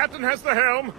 captain has the helm.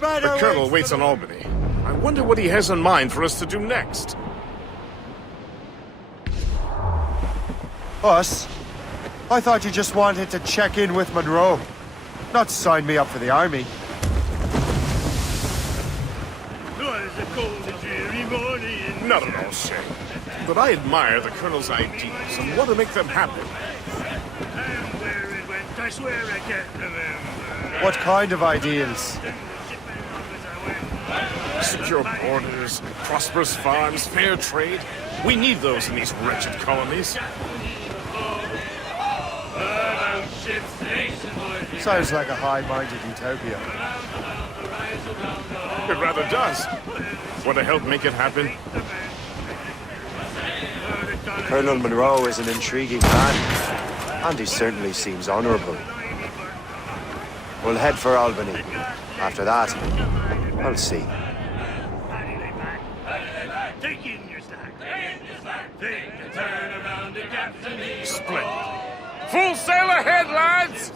The Colonel waits on Albany. I wonder what he has in mind for us to do next. Us? I thought you just wanted to check in with Monroe, not sign me up for the army. Was a cold and dreary morning. Not at all, Shay. But I admire the Colonel's ideas and want to make them happen. And where it went, I swear I can't remember. What kind of ideals? Secure borders, prosperous farms, fair trade. We need those in these wretched colonies. Sounds like a high-minded utopia. It rather does. Want to help make it happen? Colonel Monroe is an intriguing man, and he certainly seems honorable. We'll head for Albany. After that, I'll see. Take in your stack. Take a turn around the captain. Splendid. Full sail ahead, lads!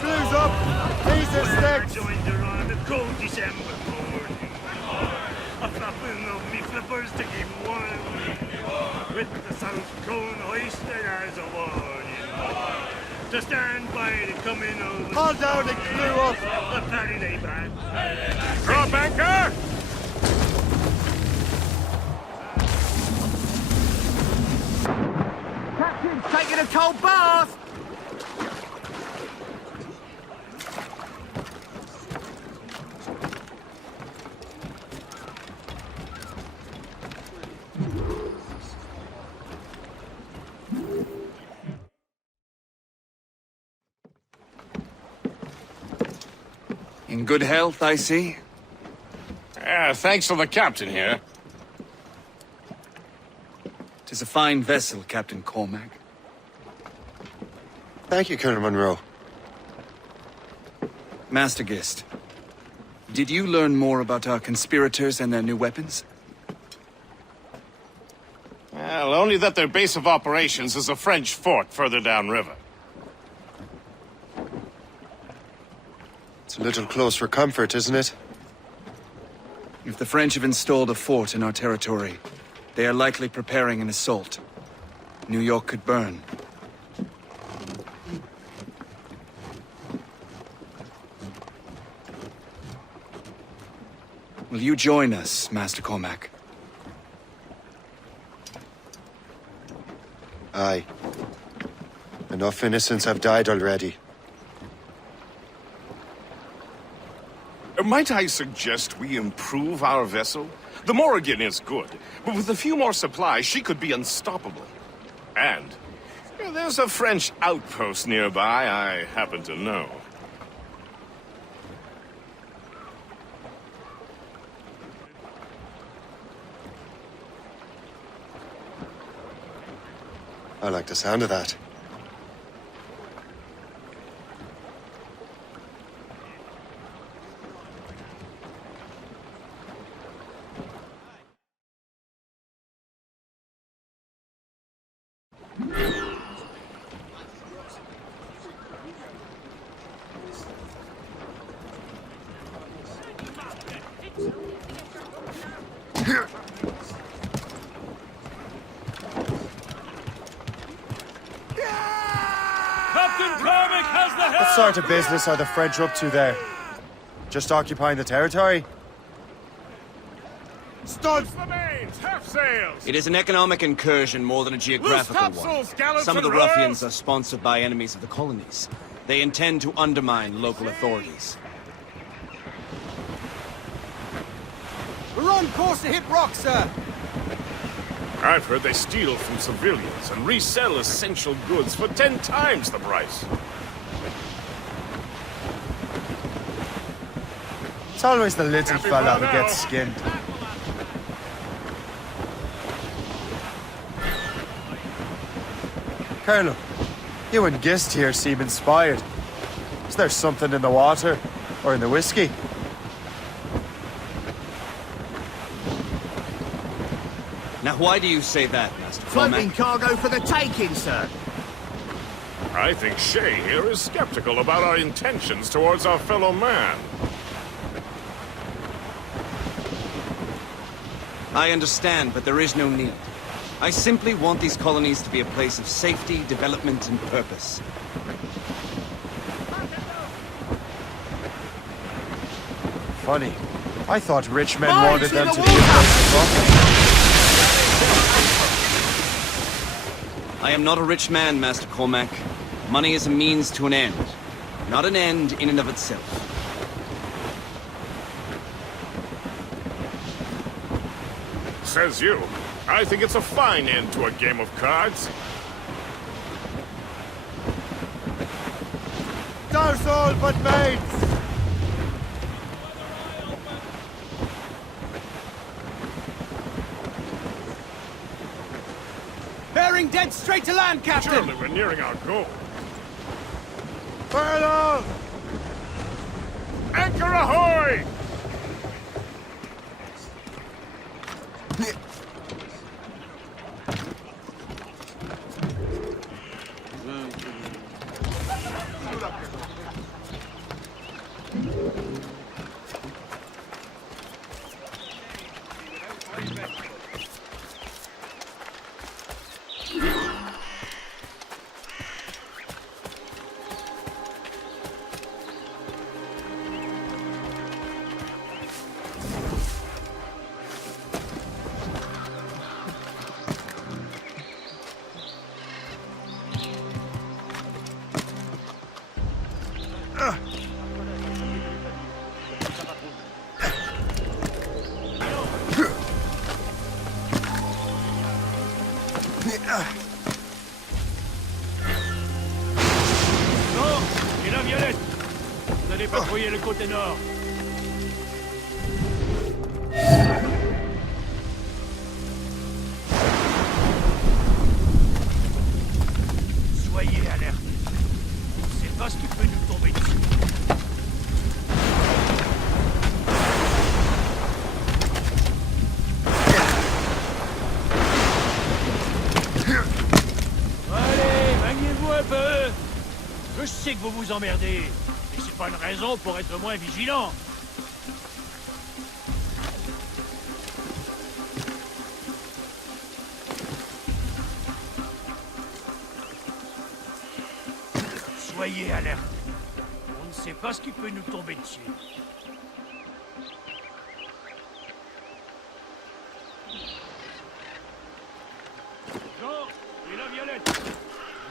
Blues up! Pieces sticks! Joined her on a cold December morning. A flapping of me flippers to keep warm. With the south cone hoisted as a warning. To stand by the coming of... Hold down and clew up! A paddy they back. Drop anchor! Captain's taking a cold bath! In good health, I see. Thanks to the captain here. 'Tis a fine vessel, Captain Cormac. Thank you, Colonel Monroe. Master Gist, did you learn more about our conspirators and their new weapons? Well, only that their base of operations is a French fort further downriver. It's a little close for comfort, isn't it? If the French have installed a fort in our territory, they are likely preparing an assault. New York could burn. Will you join us, Master Cormac? Aye. Enough innocents have died already. Might I suggest we improve our vessel? The Morrigan is good, but with a few more supplies, she could be unstoppable. And there's a French outpost nearby I happen to know. I like the sound of that. What sort of business are the French up to there? Just occupying the territory? Studs! The mains, half sails! It is an economic incursion more than a geographical one. topsails, gallants, Some of the and ruffians royals! are sponsored by enemies of the colonies. They intend to undermine local authorities. We're on course to hit rock, sir. I've heard they steal from civilians and resell essential goods for 10 times the price. It's always the little Happy fella about who now. gets skinned. Colonel, you and Gist here seem inspired. Is there something in the water? Or in the whiskey? Now, why do you say that, Master Floating Cormac? cargo for the taking, sir. I think Shay here is skeptical about our intentions towards our fellow man. I understand, but there is no need. I simply want these colonies to be a place of safety, development, and purpose. Funny. I thought rich men Mines wanted in them the to be a place of profit. I am not a rich man, Master Cormac. Money is a means to an end, not an end in and of itself. Says you. I think it's a fine end to a game of cards. Douse all but mates! Bearing dead straight to land, Captain. Surely we're nearing our goal. Furlough! Anchor ahoy! Non, et la Violette. Vous allez patrouiller le côté nord. Soyez alerte. On ne sait pas ce qui peut nous tomber dessus. Allez, maniez-vous un peu. Je sais que vous vous emmerdez, mais c'est pas une raison pour être moins vigilant. Soyez alerte. On ne sait pas ce qui peut nous tomber dessus. Jean et la Violette,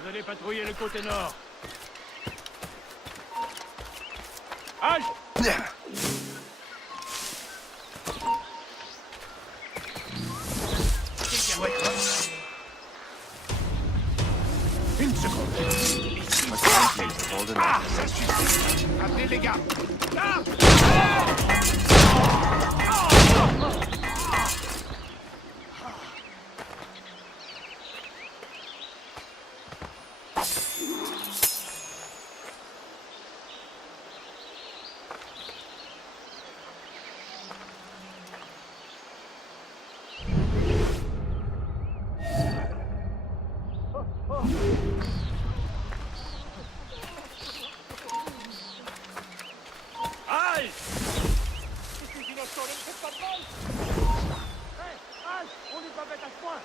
vous allez patrouiller le côté nord. Halte! Une seconde. Ah, ça suffit. Appelez les gars. Ah! Halte! Je suis innocent, ne me faites pas de mal! Hé, halte! On n'est pas bête à ce point!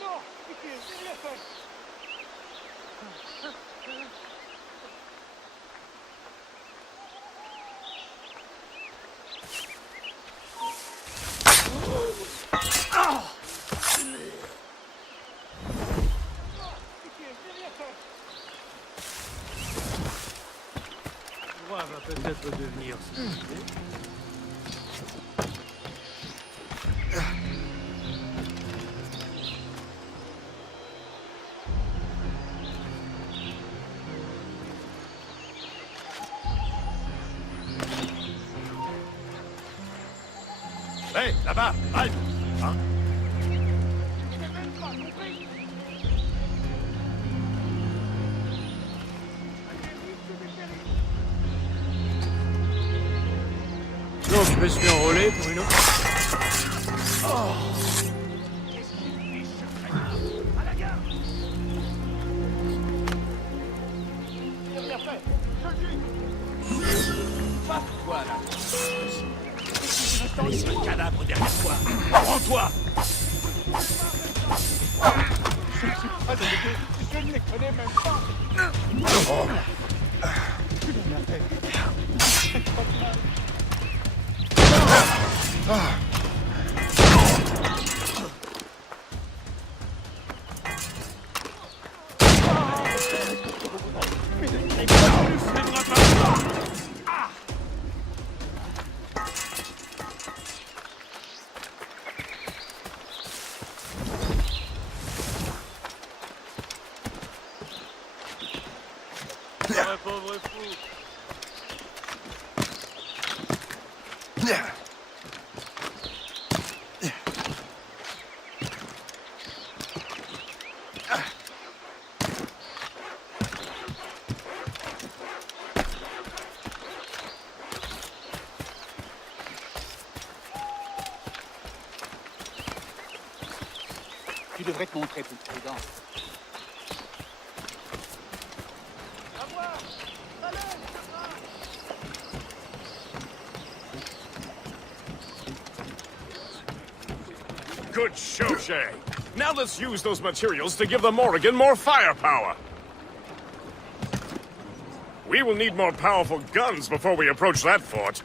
Non! Pitié, j'ai rien fait! peut devenir cité. Hé, là-bas, halte! Hein? Donc je me suis enrôlé pour une autre. Laisse un cadavre derrière toi! Prends-toi! Je ne les connais même pas. Un pauvre fou. Tu devrais te montrer plus prudent. Good show, Shay. Now let's use those materials to give the Morrigan more firepower. We will need more powerful guns before we approach that fort.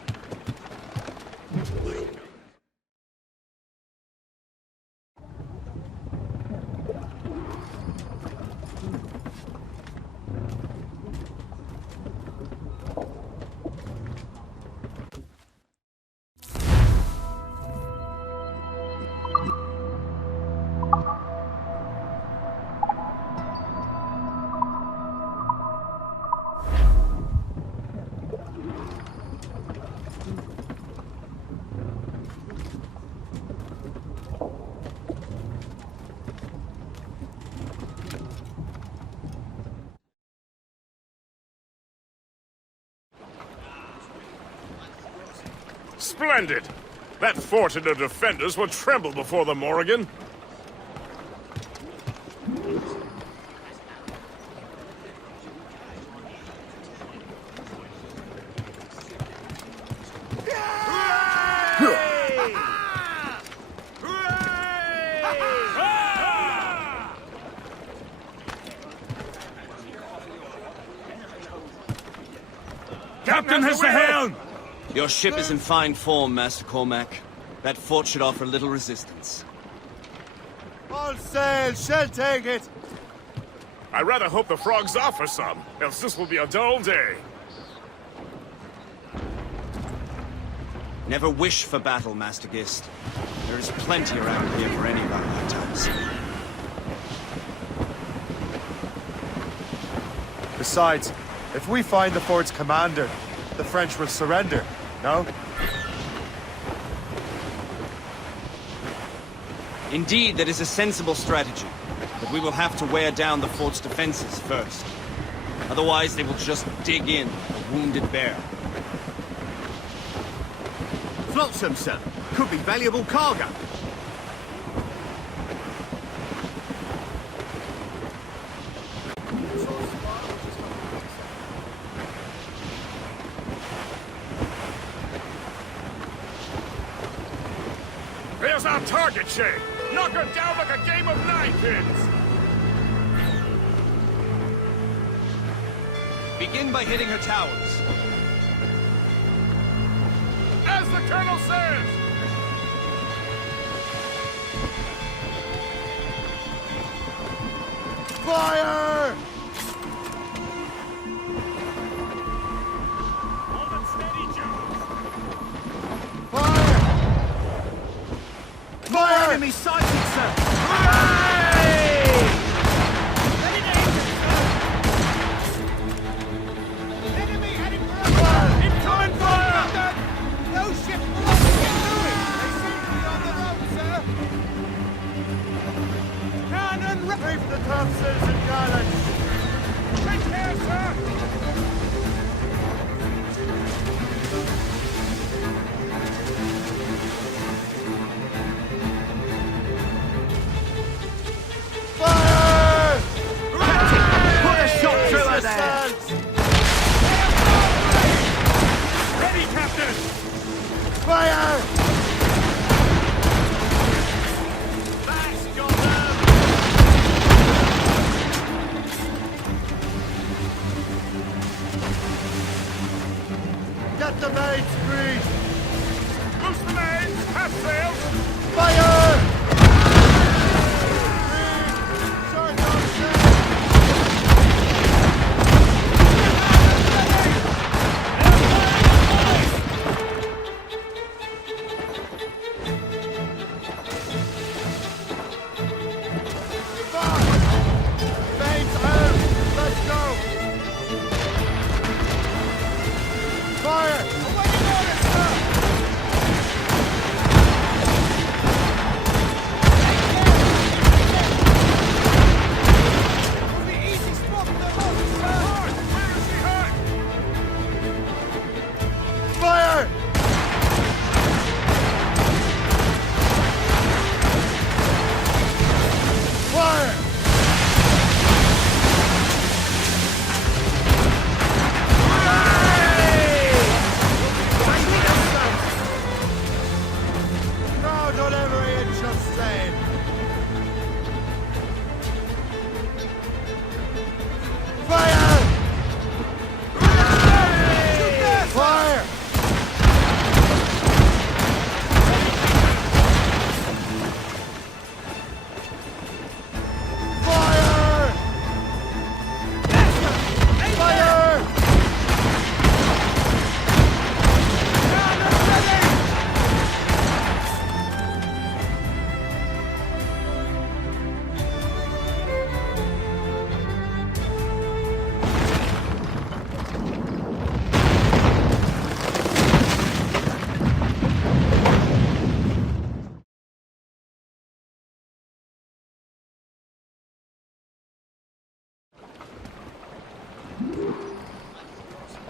Splendid! That fort and the defenders will tremble before the Morrigan. Captain has the helm! Your ship is in fine form, Master Cormac. That fort should offer little resistance. All sail, shall take it! I rather hope the frogs offer some, else this will be a dull day. Never wish for battle, Master Gist. There is plenty around here for any of our lifetimes. Besides, if we find the fort's commander, the French will surrender, no? Indeed, that is a sensible strategy. But we will have to wear down the fort's defenses first. Otherwise, they will just dig in like a wounded bear. Flotsam, sir. Could be valuable cargo. There's our target, Shay! Knock her down like a game of ninepins! Begin by hitting her towers. As the Colonel says! Fire! Hold it steady! Enemy sighted, sir! Enemy heading for us! Incoming fire! No ship below! Get moving! They seem to be on the road, sir! Cannon ready for the topsails and gallants! Take care, sir! Fire! Put a shot through her there! Ready, Captain! Fire! That's got them! Get the mains free! Loose the mains! Half sails! Fire! Mains out! Let's go! Fire! Awaiting orders, sir! Will be easy spot for the boat, sir! Where is he hurt? Fire! Fire! No, don't ever inch of sand. Fire! Fire! Fire! Fire!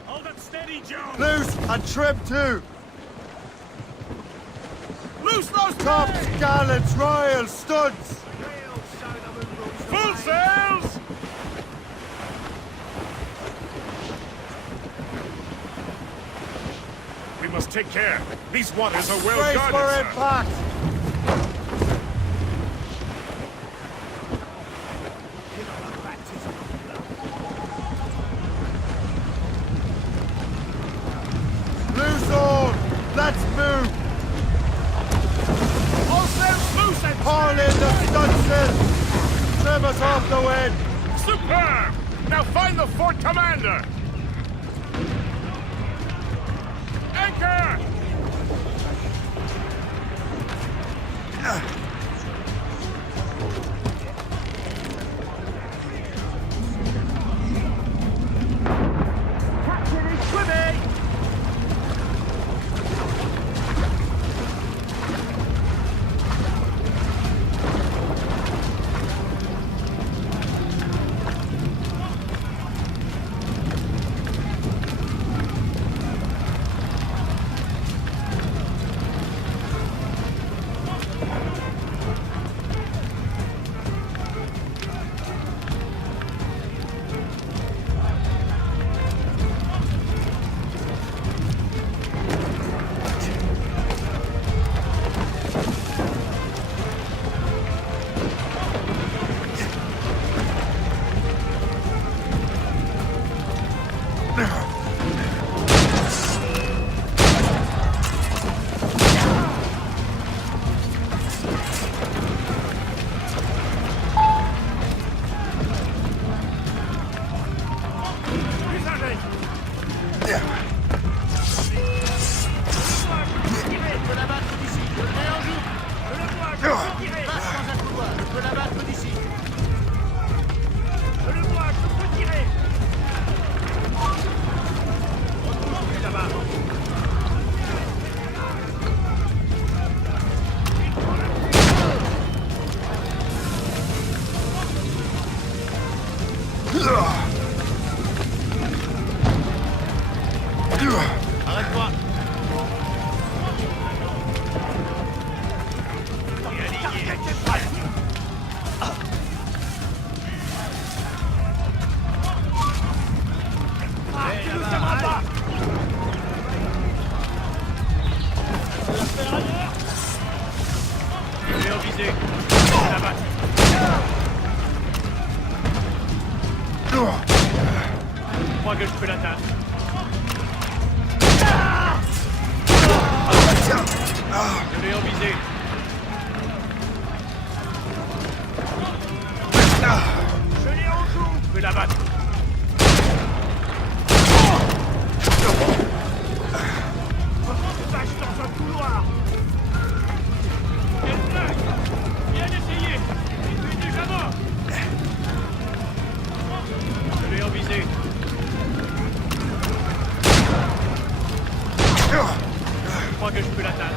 Hold it steady, Joe! Loose and trim too. Loose those Tops, gallants, royals, studs. full sails! We must take care. These waters are well Brace guarded, for sir. impact. Loose all. Let's move. All sails loose and Haul in the stunsail. Trim us off the wind. superb! Now find the fort commander! Anchor! Captain is swimming! visé. Je vais l'abattre. Je crois que je peux l'atteindre. Je l'ai en visé. Je l'ai en joue. Je vais l'abattre. Vache dans un couloir. Quelle blague! Bien essayé. Il est déjà mort. Je l'ai en visé. Je crois que je peux l'atteindre.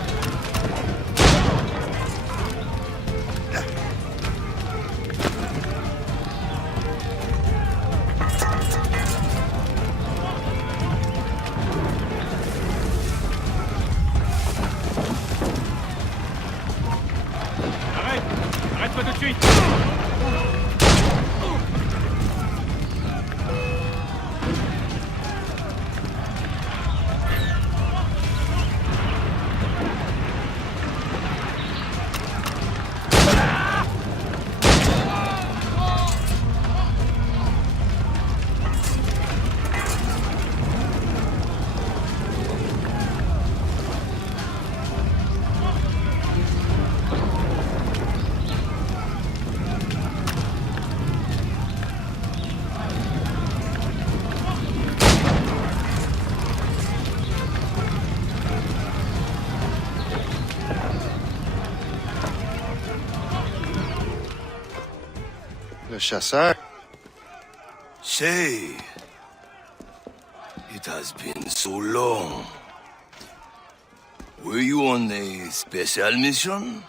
Arrête! Arrête-toi tout de suite! Le chasseur? Say, it has been so long. Were you on a special mission?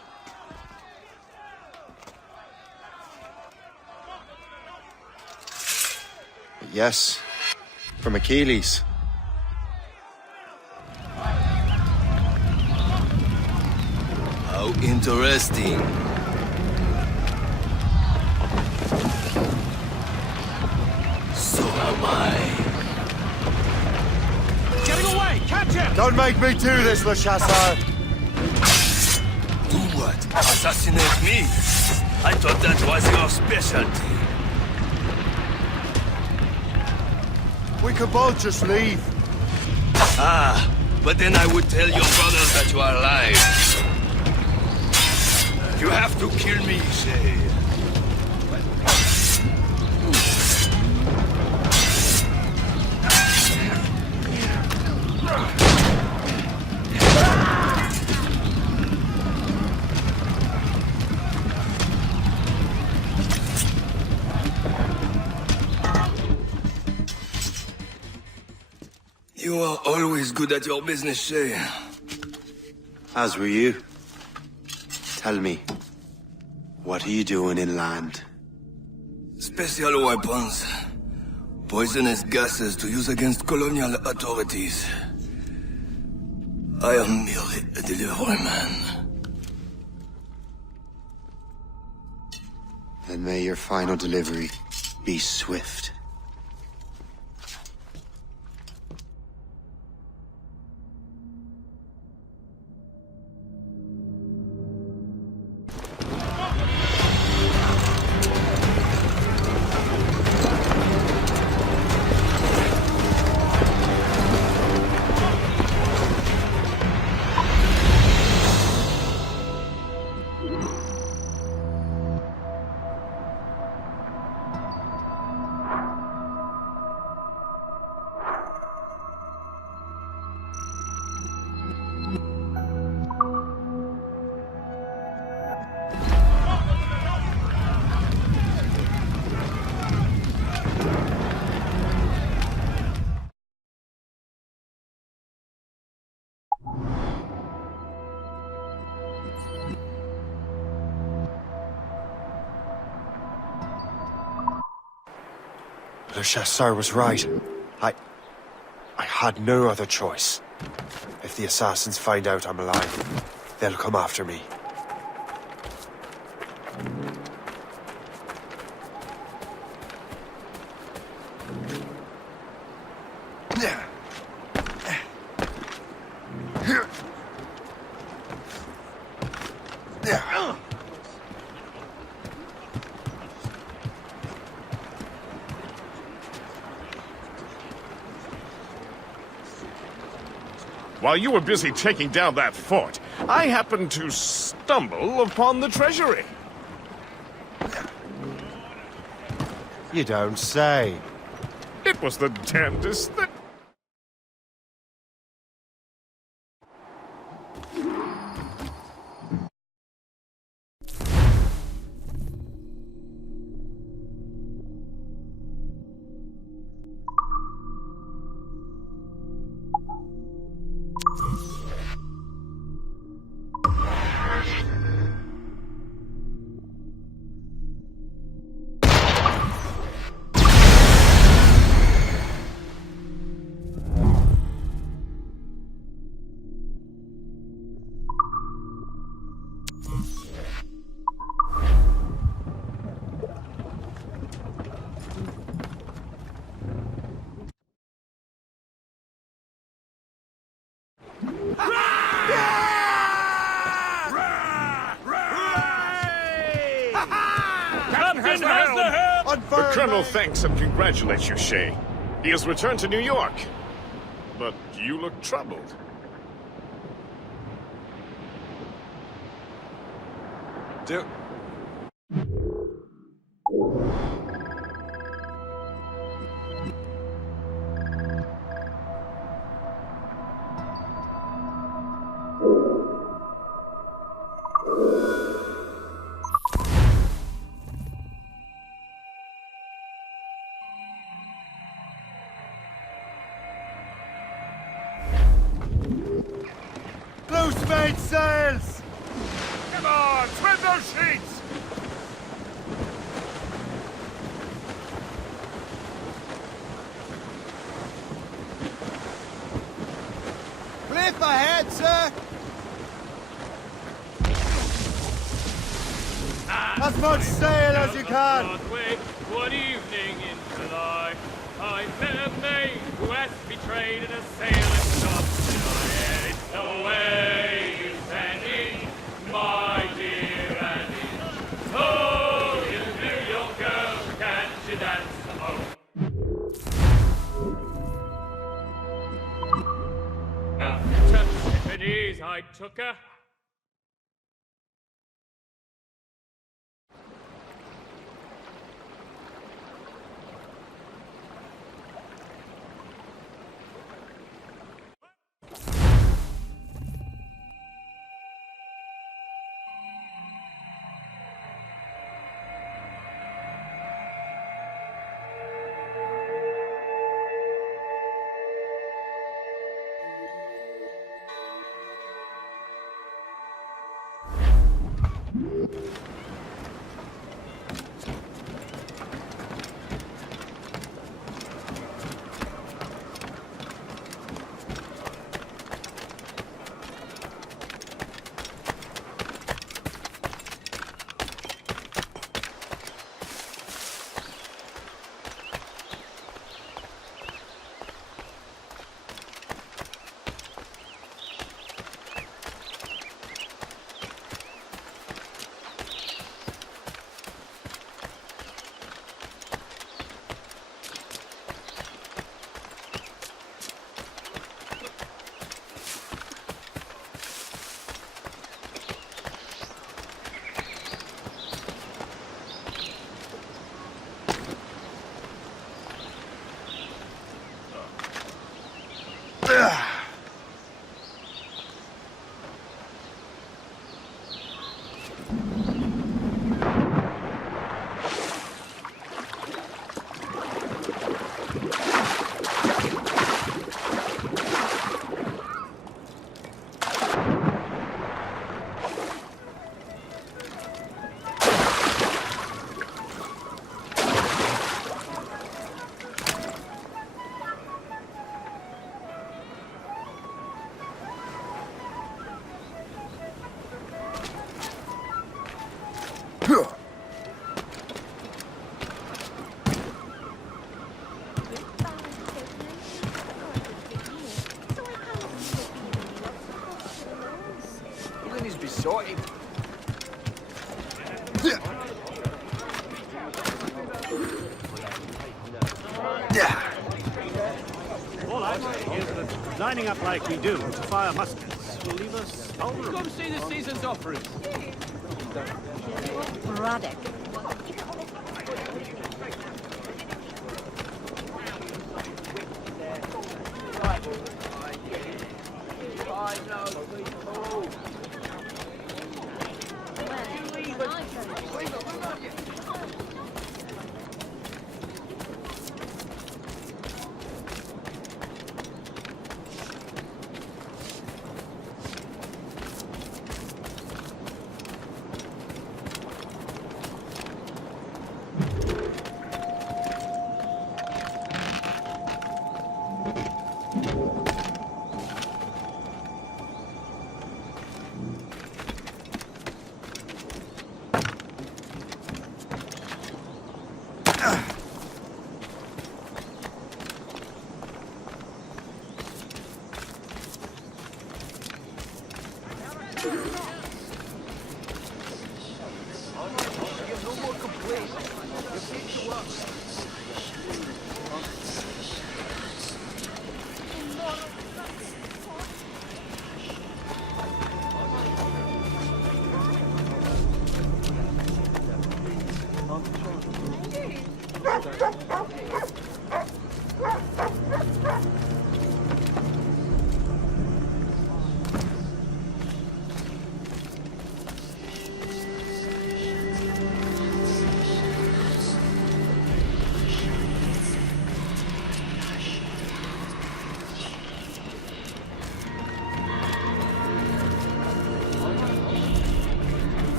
Yes. From Achilles. How interesting. So am I. Getting away! Catch him! Don't make me do this, Le Chasseur! Do what? Assassinate me? I thought that was your specialty. We could both just leave. Ah, but then I would tell your brothers that you are alive. You have to kill me, say. You are always good at your business, Shay. As were you. Tell me, what are you doing inland? Special weapons. Poisonous gases to use against colonial authorities. I am merely a delivery man. Then may your final delivery be swift. Le Chasseur was right. I had no other choice. If the assassins find out I'm alive, they'll come after me. While you were busy taking down that fort, I happened to stumble upon the treasury. You don't say. It was the damnedest thing. Captain has the helm! The Colonel thanks and congratulates you, Shay. He has returned to New York. But you look troubled. Loose made sails! Come on, trim those sheets! Cliff ahead, sir! As much sail as you can! Broadway, one evening in July, I met a maid who has betrayed in a sailor shop. And it's the way you stand in, my dear Annie. Oh, you New York girl, can't you dance? To Tiffany's I took her. Sorted. Lining up like we do to fire muskets will leave us vulnerable. Come see the season's offerings. Braddock.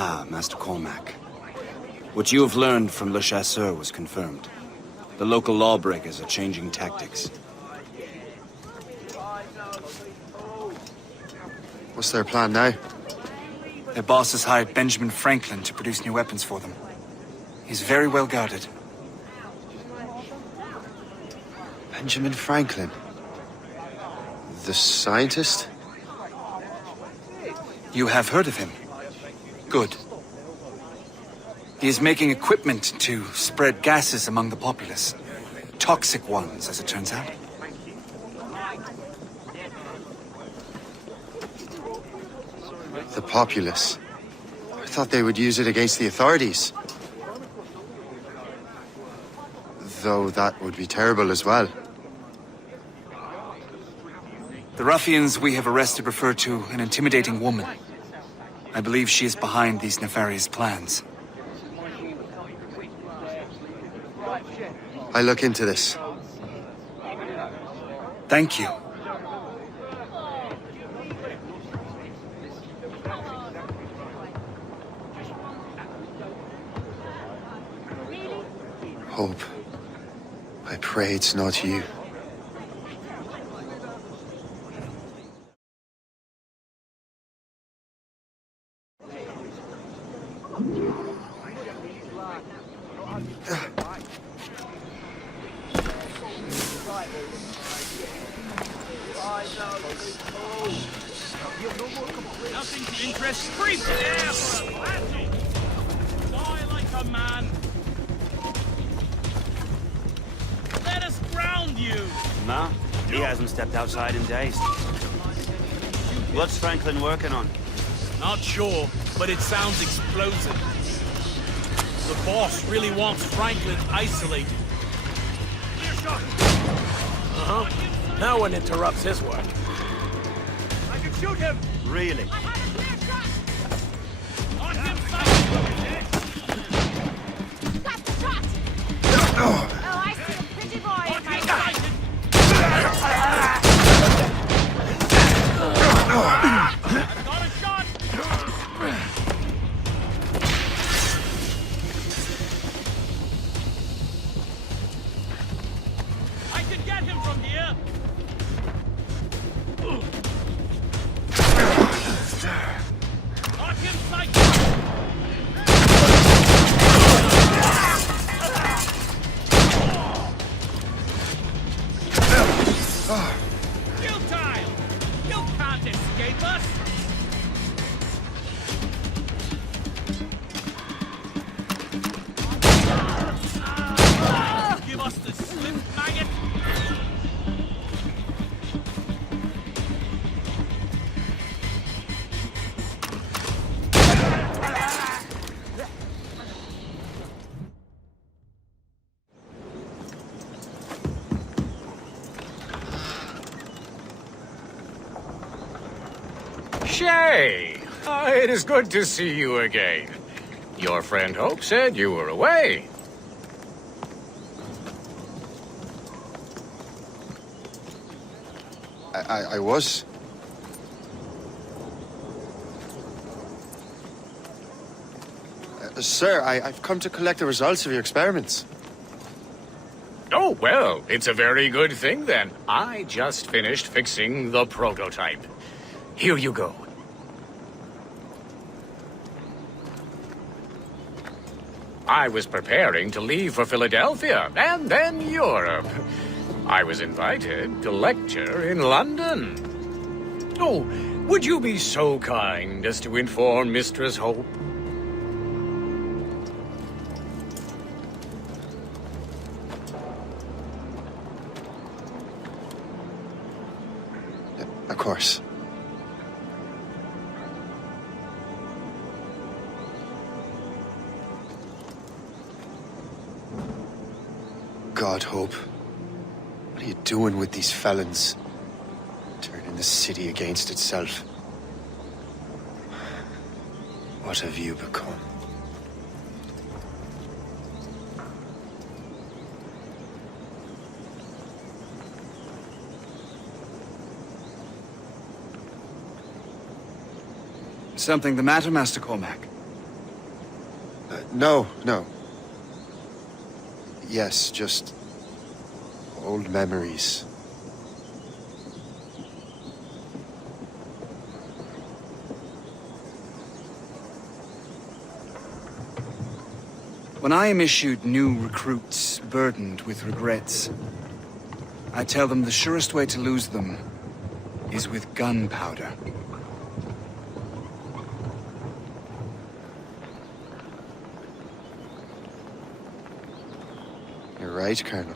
Ah, Master Cormac. What you have learned from Le Chasseur was confirmed. The local lawbreakers are changing tactics. What's their plan now? Their boss has hired Benjamin Franklin to produce new weapons for them. He's very well guarded. Benjamin Franklin? The scientist? You have heard of him? Good. He is making equipment to spread gases among the populace. Toxic ones, as it turns out. The populace? I thought they would use it against the authorities. Though that would be terrible as well. The ruffians we have arrested refer to an intimidating woman. I believe she is behind these nefarious plans. I look into this. Thank you. Hope. I pray it's not you. Nothing to interest. Breathe the air for a battle. Die like a man. Let us ground you. No, he hasn't stepped outside in days. What's Franklin working on? Not sure, but it sounds explosive. The boss really wants Franklin isolated. Clear shot. No one interrupts his work. I can shoot him. Really? I have a clear shot. On him, Got the shot! Oh, I see a pretty boy in my sight. got a shot. Futile! You can't escape us! Give us the slip, maggot! Shay! It is good to see you again. Your friend Hope said you were away. I was. Sir, I've come to collect the results of your experiments. Oh, well, it's a very good thing then. I just finished fixing the prototype. Here you go. I was preparing to leave for Philadelphia, and then Europe. I was invited to lecture in London. Oh, would you be so kind as to inform Mistress Hope? Of course. God, Hope. What are you doing with these felons? Turning the city against itself. What have you become? Something the matter, Master Cormac? No. Yes, just old memories. When I am issued new recruits burdened with regrets, I tell them the surest way to lose them is with gunpowder. You're right, Colonel.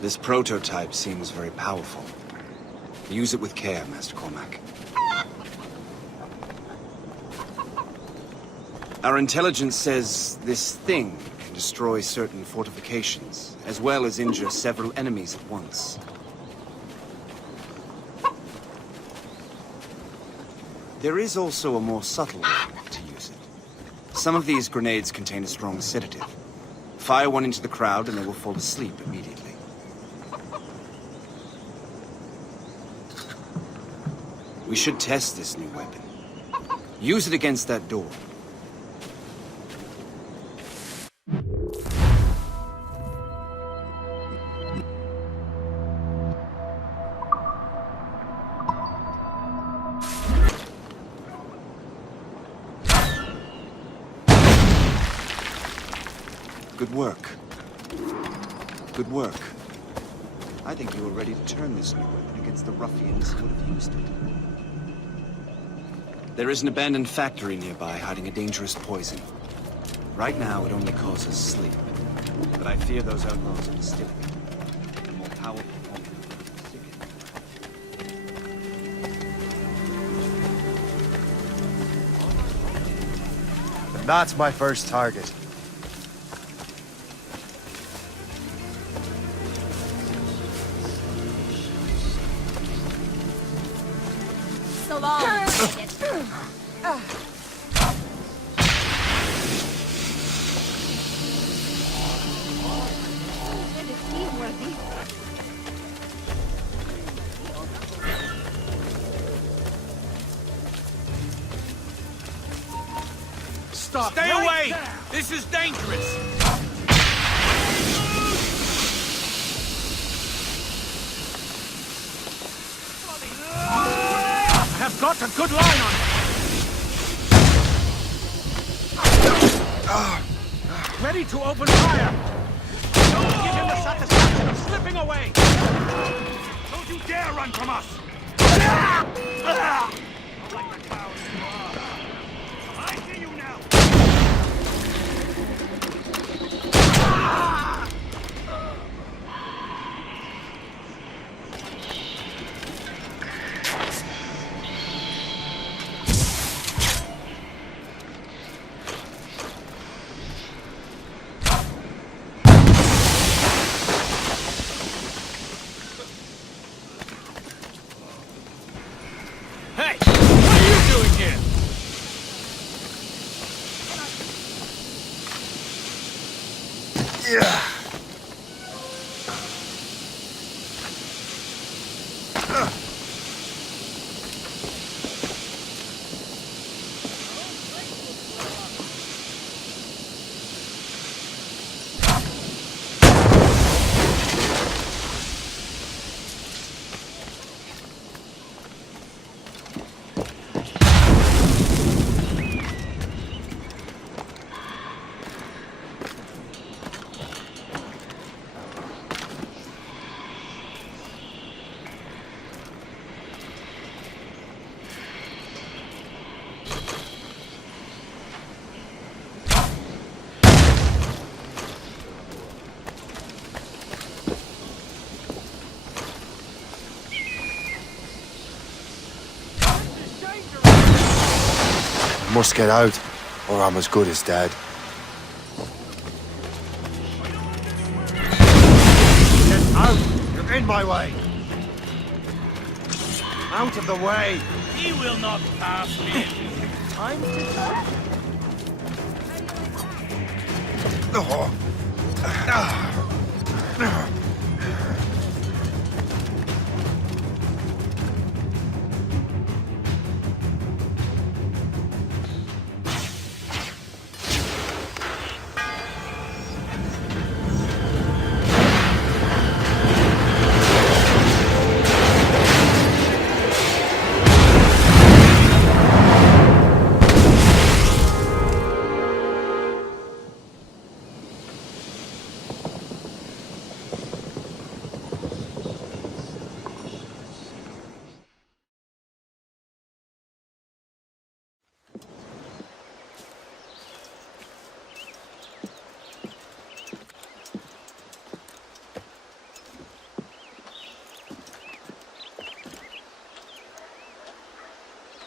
This prototype seems very powerful. Use it with care, Master Cormac. Our intelligence says this thing can destroy certain fortifications, as well as injure several enemies at once. There is also a more subtle way to use it. Some of these grenades contain a strong sedative. Fire one into the crowd and they will fall asleep immediately. We should test this new weapon. Use it against that door. Good work. Good work. I think you are ready to turn this new weapon against the ruffians who have used it. There is an abandoned factory nearby hiding a dangerous poison. Right now, it only causes sleep. But I fear those outlaws are distilling it. A more powerful formula will sicken. That's my first target. So long. Stop! Stay away! This is dangerous! got a good line on him. Ready to open fire. Don't give him the satisfaction of slipping away. Don't you dare run from us. Like the coward you are. I see you now. Hey! What are you doing here? Yeah. Must get out, or I'm as good as dead. Get out! You're in my way! Out of the way! He will not pass me. Time to die. Oh.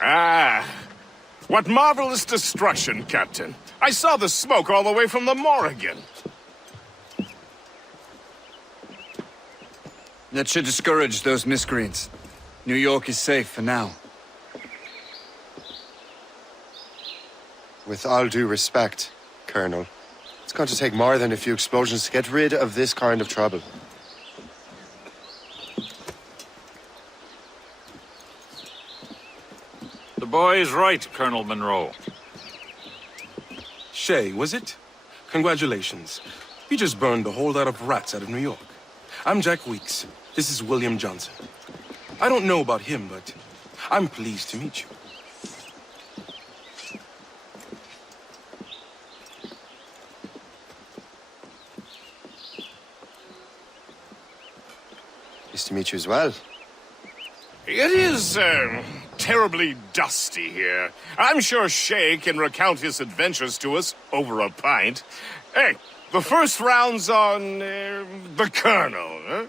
Ah, what marvelous destruction, Captain. I saw the smoke all the way from the Morrigan. That should discourage those miscreants. New York is safe for now. With all due respect, Colonel, it's going to take more than a few explosions to get rid of this kind of trouble. The boy is right, Colonel Monroe. Shay, was it? Congratulations. You just burned a whole lot of rats out of New York. I'm Jack Weeks. This is William Johnson. I don't know about him, but I'm pleased to meet you. Pleased to meet you as well. It is, terribly dusty here. I'm sure Shay can recount his adventures to us over a pint. Hey, the first round's on, the Colonel, huh?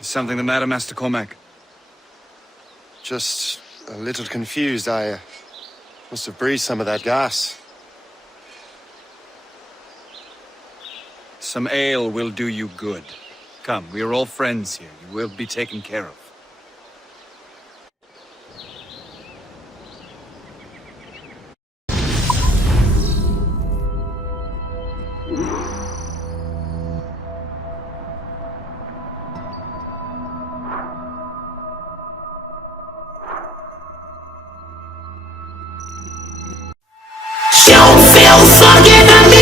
Is something the matter, Master Cormac? Just a little confused. I must have breathed some of that gas. Some ale will do you good. Come, we are all friends here. You will be taken care of. you feel fucking